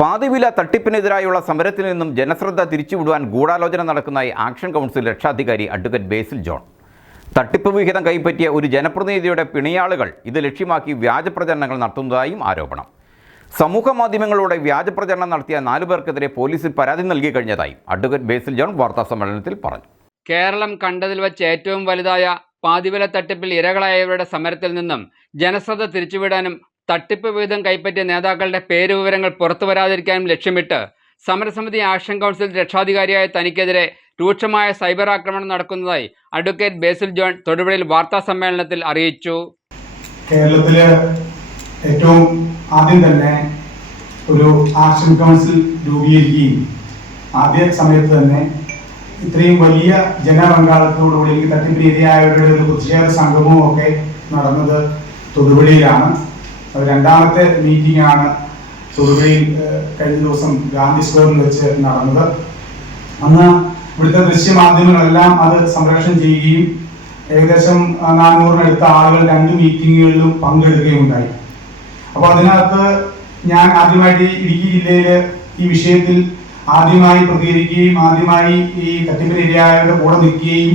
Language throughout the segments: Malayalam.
പാതിവില തട്ടിപ്പിനെതിരായുള്ള സമരത്തിൽ നിന്നും ജനശ്രദ്ധ തിരിച്ചുവിടുവാൻ ഗൂഢാലോചന നടക്കുന്നതായി ആക്ഷൻ കൗൺസിൽ രക്ഷാധികാരി അഡ്വക്കേറ്റ് ബേസിൽ ജോൺ. തട്ടിപ്പ് വിഹിതം കൈപ്പറ്റിയ ഒരു ജനപ്രതിനിധിയുടെ പിണിയാളുകൾ ഇത് ലക്ഷ്യമാക്കി വ്യാജപ്രചരണങ്ങൾ നടത്തുന്നതായും ആരോപണം. സമൂഹ മാധ്യമങ്ങളിലൂടെ വ്യാജപ്രചരണം നടത്തിയ 4 പേർക്കെതിരെ പോലീസിൽ പരാതി നൽകി കഴിഞ്ഞതായും അഡ്വക്കേറ്റ് ബേസിൽ ജോൺ വാർത്താസമ്മേളനത്തിൽ പറഞ്ഞു. കേരളം കണ്ടതിൽ വച്ച് ഏറ്റവും വലുതായ പാതിവില തട്ടിപ്പിൽ ഇരകളായവരുടെ സമരത്തിൽ നിന്നും ജനശ്രദ്ധ തിരിച്ചുവിടാനും തട്ടിപ്പ് വിഹിതം കൈപ്പറ്റിയ നേതാക്കളുടെ പേരുവിവരങ്ങൾ പുറത്തു വരാതിരിക്കാനും ലക്ഷ്യമിട്ട് സമരസമിതി ആക്ഷൻ കൗൺസിൽ രക്ഷാധികാരിയായ തനിക്കെതിരെ രൂക്ഷമായ സൈബർ ആക്രമണം നടക്കുന്നതായി അഡ്വക്കേറ്റ് ബേസിൽ ജോൺ തൊടുപുഴയിൽ വാർത്താ സമ്മേളനത്തിൽ അറിയിച്ചു. കേരളത്തില് ഏറ്റവും ആദ്യം തന്നെ ഒരു ആക്ഷൻ കൗൺസിൽ രൂപീകരിക്കുകയും ആദ്യ സമയത്ത് തന്നെ ഇത്രയും വലിയ ജനപങ്കാളിത്തത്തോടുകൂടി തട്ടിപ്പിന് ഇരയായവരുടെ ഒരു പ്രതിഷേധ സംഗമവും ഒക്കെ നടന്നത് തൊടുപുഴയിലാണ്. രണ്ടാമത്തെ മീറ്റിംഗ് ആണ് തൊടുപുഴയിൽ കഴിഞ്ഞ ദിവസം ഗാന്ധി സ്ക്വയറിൽ വെച്ച് നടന്നത്. അന്ന് ഇവിടുത്തെ ദൃശ്യമാധ്യമങ്ങളെല്ലാം അത് സംപ്രേഷണം ചെയ്യുകയും ഏകദേശം 400-നടുത്ത ആളുകൾ 2 മീറ്റിങ്ങുകളിലും പങ്കെടുക്കുകയുണ്ടായി. അപ്പോൾ അതിനകത്ത് ഞാൻ ആദ്യമായിട്ട് ഇടുക്കി ജില്ലയിൽ ഈ വിഷയത്തിൽ ആദ്യമായി പ്രതികരിക്കുകയും ആദ്യമായി ഈ തട്ടിപ്പിനിരയായവരുടെ കൂടെ നിൽക്കുകയും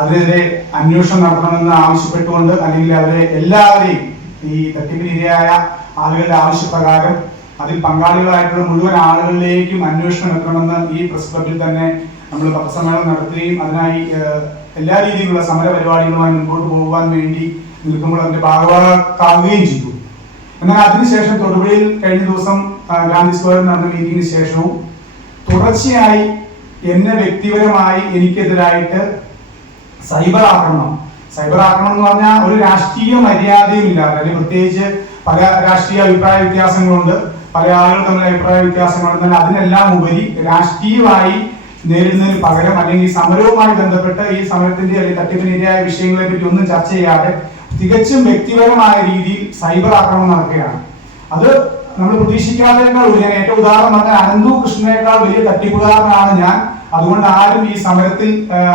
അതിനെതിരെ അന്വേഷണം നടത്തണമെന്ന് ആവശ്യപ്പെട്ടുകൊണ്ട് അല്ലെങ്കിൽ അവരെ എല്ലാവരെയും ഈ തട്ടിപ്പിനിരയായ ആളുകളുടെ ആവശ്യപ്രകാരം അതിൽ പങ്കാളികളായിട്ടുള്ള മുഴുവൻ ആളുകളിലേക്കും അന്വേഷണം എത്തണമെന്ന് ഈ പ്രസ് ക്ലബിൽ തന്നെ നമ്മൾ പത്രസമ്മേളനം നടത്തുകയും അതിനായി എല്ലാ രീതിയിലുള്ള സമര പരിപാടികളുമായി മുൻപോട്ട് പോകുവാൻ വേണ്ടി നിൽക്കുമ്പോൾ അതിന്റെ ഭാഗമാക്കുകയും ചെയ്തു. എന്നാൽ അതിനുശേഷം തൊടുപുഴയിൽ കഴിഞ്ഞ ദിവസം ഗാന്ധി സ്ക്വയറിൽ നടന്ന മീറ്റിംഗിന് ശേഷവും തുടർച്ചയായി എന്നെ വ്യക്തിപരമായി എനിക്കെതിരായിട്ട് സൈബർ ആക്രമണം എന്ന് പറഞ്ഞാൽ ഒരു രാഷ്ട്രീയ മര്യാദയും ഇല്ലാതെ, അല്ലെങ്കിൽ പ്രത്യേകിച്ച് പല രാഷ്ട്രീയ അഭിപ്രായ വ്യത്യാസങ്ങളുണ്ട്, പല ആളുകൾ തമ്മിൽ അഭിപ്രായ വ്യത്യാസങ്ങളുണ്ട്. അതിനെല്ലാം ഉപരി രാഷ്ട്രീയമായി നേരിടുന്നതിന് പകരം അല്ലെങ്കിൽ സമരവുമായി ബന്ധപ്പെട്ട് ഈ സമരത്തിന്റെ അല്ലെങ്കിൽ തട്ടിപ്പിനിരയായ വിഷയങ്ങളെ പറ്റി ഒന്നും ചർച്ച ചെയ്യാതെ തികച്ചും വ്യക്തിപരമായ രീതിയിൽ സൈബർ ആക്രമണം നടക്കുകയാണ്. അത് നമ്മൾ പ്രതീക്ഷിക്കാത്തതിനേക്കാൾ ഞാൻ ഏറ്റവും ഉദാഹരണം പറഞ്ഞാൽ അനന്തു കൃഷ്ണനേക്കാൾ വലിയ തട്ടിപ്പുകാരനാണ് ഞാൻ. അതുകൊണ്ട് ആരും ഈ സമരത്തിൽ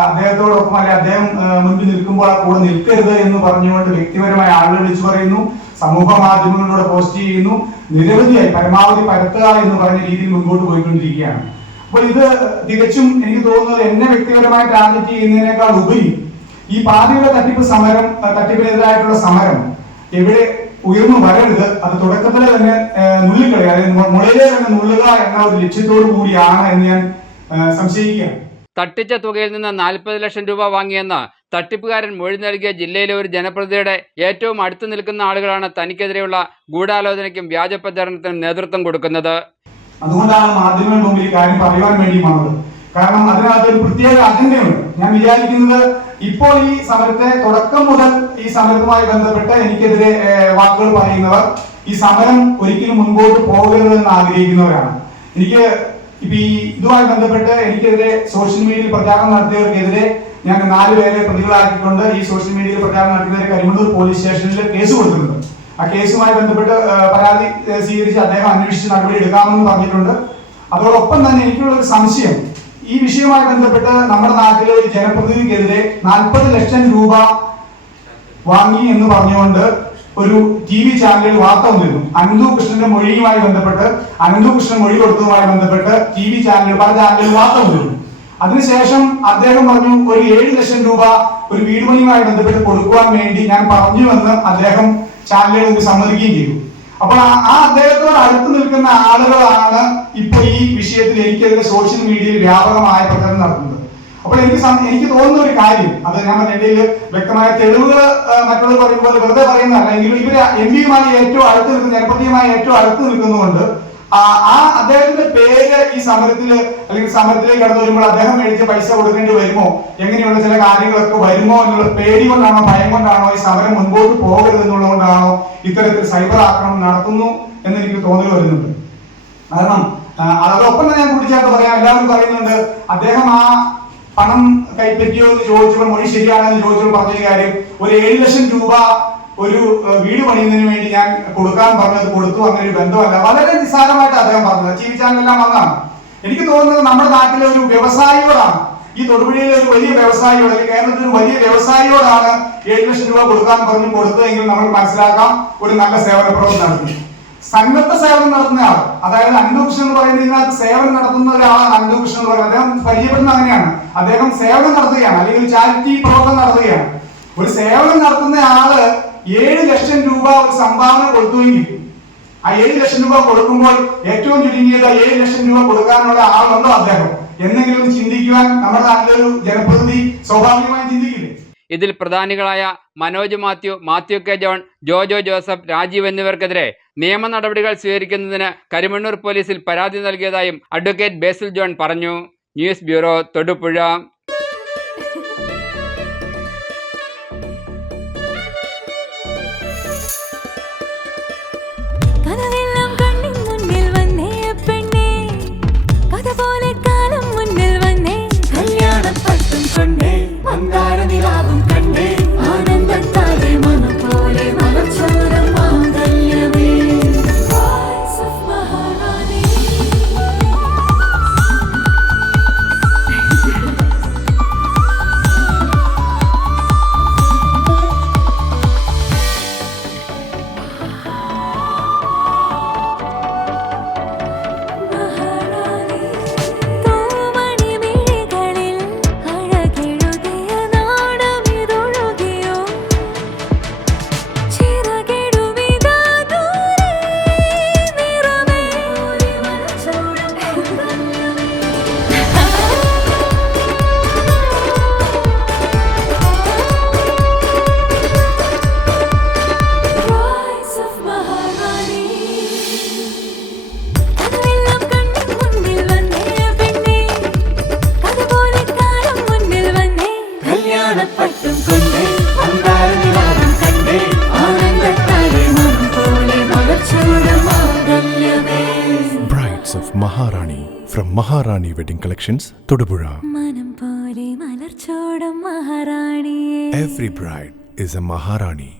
അദ്ദേഹത്തോടൊപ്പം അല്ലെങ്കിൽ അദ്ദേഹം മുൻപിൽ നിൽക്കുമ്പോൾ കൂടെ നിൽക്കരുത് എന്ന് പറഞ്ഞുകൊണ്ട് വ്യക്തിപരമായ ആളുകൾ വിളിച്ചു പറയുന്നു, സമൂഹ മാധ്യമങ്ങളിലൂടെ പോസ്റ്റ് ചെയ്യുന്നു, നിരവധിയായി പരമാവധി പരത്തുക എന്ന് പറഞ്ഞ രീതിയിൽ മുൻപോട്ട് പോയിക്കൊണ്ടിരിക്കുകയാണ്. അപ്പോൾ ഇത് തികച്ചും എനിക്ക് തോന്നുന്നത് എന്നെ വ്യക്തിപരമായി ടാർഗറ്റ് ചെയ്യുന്നതിനേക്കാൾ ഉപരി ഈ പാതിവില തട്ടിപ്പിനെതിരായിട്ടുള്ള സമരം എവിടെ ഉയർന്നു വരരുത്, അത് തുടക്കത്തിലെ തന്നെ നുള്ളിക്കളയുക, അതായത് മുളയിലെ തന്നെ നുള്ളുക എന്ന ഒരു ലക്ഷ്യത്തോടു കൂടിയാണ് എന്ന് ഞാൻ സംശയിക്കുകയാണ്. തട്ടിച്ച തുകയിൽ നിന്ന് 40 ലക്ഷം രൂപ വാങ്ങിയെന്ന് തട്ടിപ്പുകാരൻ മൊഴി നൽകിയ ജില്ലയിലെ ഒരു ജനപ്രതിനിധിയുടെ ഏറ്റവും അടുത്ത് നിൽക്കുന്ന ആളുകളാണ് തനിക്കെതിരെയുള്ള ഗൂഢാലോചനയ്ക്കും വ്യാജ പ്രചാരണത്തിനും നേതൃത്വം കൊടുക്കുന്നത്. അതുകൊണ്ടാണ് മാധ്യമങ്ങളുടെ മുമ്പിൽ ഈ കാര്യം പറയുവാൻ വേണ്ടി വന്നത്. കാരണം അതിനകത്ത് ഒരു പ്രത്യേക അജണ്ടയുണ്ട്. ഞാൻ വിചാരിക്കുന്നത് ഇപ്പോൾ ഈ സമരത്തെ തുടക്കം മുതൽ ഈ സമരവുമായി ബന്ധപ്പെട്ട് എനിക്കെതിരെ വാക്കുകൾ പറയുന്നവർ ഈ സമരം ഒരിക്കലും മുൻപോട്ട് പോകരുത് എന്ന് ആഗ്രഹിക്കുന്നവരാണ്. എനിക്ക് ഇപ്പൊ ഈ ഇതുമായി ബന്ധപ്പെട്ട് എനിക്കെതിരെ സോഷ്യൽ മീഡിയയിൽ പ്രചാരണം നടത്തിയവർക്കെതിരെ ഞാൻ 4 പേരെ പ്രതികളാക്കിക്കൊണ്ട് ഈ സോഷ്യൽ മീഡിയയിൽ പ്രചാരണം നടത്തിയവരെ കരിമണ്ണൂർ പോലീസ് സ്റ്റേഷനിൽ കേസ് കൊടുത്തിട്ടുണ്ട്. ആ കേസുമായി ബന്ധപ്പെട്ട് പരാതി സ്വീകരിച്ച് അദ്ദേഹം അന്വേഷിച്ച് നടപടി എടുക്കാമെന്ന് പറഞ്ഞിട്ടുണ്ട്. അതോടൊപ്പം തന്നെ എനിക്കുള്ള ഒരു സംശയം, ഈ വിഷയവുമായി ബന്ധപ്പെട്ട് നമ്മുടെ നാട്ടിലെ ഒരു ജനപ്രതിനിധിക്കെതിരെ 40 ലക്ഷം രൂപ വാങ്ങി എന്ന് പറഞ്ഞുകൊണ്ട് ഒരു TV ചാനലിൽ വാർത്ത വന്നിരുന്നു. അനന്തു കൃഷ്ണന്റെ മൊഴിയുമായി ബന്ധപ്പെട്ട്, അനന്തു കൃഷ്ണൻ മൊഴി കൊടുത്തതുമായി ബന്ധപ്പെട്ട് TV ചാനലിൽ പല ചാനലിൽ വാർത്ത വന്നിരുന്നു. അതിനുശേഷം അദ്ദേഹം പറഞ്ഞു ഒരു 7 ലക്ഷം രൂപ ഒരു വീട് പണിയുമായി ബന്ധപ്പെട്ട് കൊടുക്കുവാൻ വേണ്ടി ഞാൻ പറഞ്ഞുവെന്ന് അദ്ദേഹം ചാനലിൽ മുമ്പ് സമ്മതിക്കുകയും ചെയ്തു. അപ്പോൾ ആ അദ്ദേഹത്തോട് അടുത്ത് നിൽക്കുന്ന ആളുകളാണ് ഇപ്പോൾ ഈ വിഷയത്തിൽ എനിക്കെതിരെ സോഷ്യൽ മീഡിയയിൽ വ്യാപകമായ പ്രചരണം നടത്തുന്നത്. അപ്പോൾ എനിക്ക് തോന്നുന്ന ഒരു കാര്യം, അത് ഞാൻ എൻ്റെ വ്യക്തമായ തെളിവുകൾ മറ്റുള്ളവർ പറയുമ്പോൾ വെറുതെ പറയുന്നതല്ല, എങ്കിലും ഇവര് MP-യുമായി ഏറ്റവും അടുത്ത് നിൽക്കുന്ന, ജനപ്രതിയുമായി ഏറ്റവും അടുത്ത് നിൽക്കുന്നതുകൊണ്ട് ആ അദ്ദേഹത്തിന്റെ പേര് ഈ സമരത്തിൽ അല്ലെങ്കിൽ സമരത്തിലേക്ക് കടന്നു വരുമ്പോൾ അദ്ദേഹം മേടിച്ച പൈസ കൊടുക്കേണ്ടി വരുമോ, എങ്ങനെയുള്ള ചില കാര്യങ്ങളൊക്കെ വരുമോ എന്നുള്ള പേടി കൊണ്ടാണോ, ഭയം കൊണ്ടാണോ ഈ സമരം മുൻപോട്ട് പോകരുത് എന്നുള്ളതുകൊണ്ടാണോ ഇത്തരത്തിൽ സൈബർ ആക്രമണം നടത്തുന്നു എന്ന് എനിക്ക് തോന്നൽ വരുന്നുണ്ട്. കാരണം അതോടൊപ്പം തന്നെ ഞാൻ കൂട്ടിച്ചേർത്ത് പറയാം, എല്ലാവരും പറയുന്നുണ്ട് അദ്ദേഹം ആ പണം കൈപ്പറ്റിയോ എന്ന് ചോദിച്ചപ്പോൾ മൊഴി ശരിയാണെന്ന് ചോദിച്ചപ്പോൾ പറഞ്ഞൊരു കാര്യം, ഒരു 7 ലക്ഷം രൂപ ഒരു വീട് പണിയുന്നതിന് വേണ്ടി ഞാൻ കൊടുക്കാൻ പറഞ്ഞത് കൊടുത്തു, അങ്ങനെ ഒരു ബന്ധമല്ല, വളരെ നിസ്സാരമായിട്ട് അദ്ദേഹം പറഞ്ഞത്. TV ചാനലെല്ലാം വന്നതാണ്. എനിക്ക് തോന്നുന്നത് നമ്മുടെ നാട്ടിലെ ഒരു വ്യവസായിയോടാണ്, ഈ തൊടുപുഴയിലെ ഒരു വലിയ വ്യവസായിയോട്, അല്ലെങ്കിൽ കേരളത്തിലെ ഒരു വലിയ വ്യവസായിയോടാണ് 7 ലക്ഷം രൂപ കൊടുക്കാൻ പറഞ്ഞു കൊടുത്തതെങ്കിൽ നമ്മൾ മനസ്സിലാക്കാം ഒരു നല്ല സേവന പ്രവർത്തനം നടത്തി. സന്നദ്ധ സേവനം നടത്തുന്ന ആൾ, അതായത് അൻഡുകൃഷ്ണൻ എന്ന് പറയുന്നത് ഇതിനകത്ത് സേവനം നടത്തുന്ന ഒരാളാണ് അൻഡുകൃഷ്ണൻ എന്ന് പറയുന്നത്. അദ്ദേഹം പരിചയപ്പെടുന്ന അങ്ങനെയാണ്. അദ്ദേഹം സേവനം നടത്തുകയാണ്, അല്ലെങ്കിൽ ചാരിറ്റി പ്രവർത്തനം നടത്തുകയാണ്. ഒരു സേവനം നടത്തുന്ന ആള് 7 ലക്ഷം രൂപ ഒരു സംഭാവന കൊടുത്തുവെങ്കിൽ ആ 7 ലക്ഷം രൂപ കൊടുക്കുമ്പോൾ ഏറ്റവും ചുരുങ്ങിയത് 7 ലക്ഷം രൂപ കൊടുക്കാനുള്ള ആളുണ്ടോ അദ്ദേഹം എന്നെങ്കിലും ചിന്തിക്കുവാൻ നമ്മുടെ നാട്ടിലൊരു ജനപ്രതിനിധി സ്വാഭാവികമായും ചിന്തിക്കില്ലേ? ഇതിൽ പ്രധാനികളായ മനോജ് മാത്യു, മാത്യു കെ ജോൺ, ജോജോ ജോസഫ്, രാജീവ് എന്നിവർക്കെതിരെ നിയമ നടപടികൾ സ്വീകരിക്കുന്നതിന് കരിമണ്ണൂർ പോലീസിൽ പരാതി നൽകിയതായും അഡ്വക്കേറ്റ് ബേസിൽ ജോൺ പറഞ്ഞു. News bureau, Thodupuzha. Brides of Maharani from Maharani Wedding Collections, Todupuzha. Every bride is a Maharani.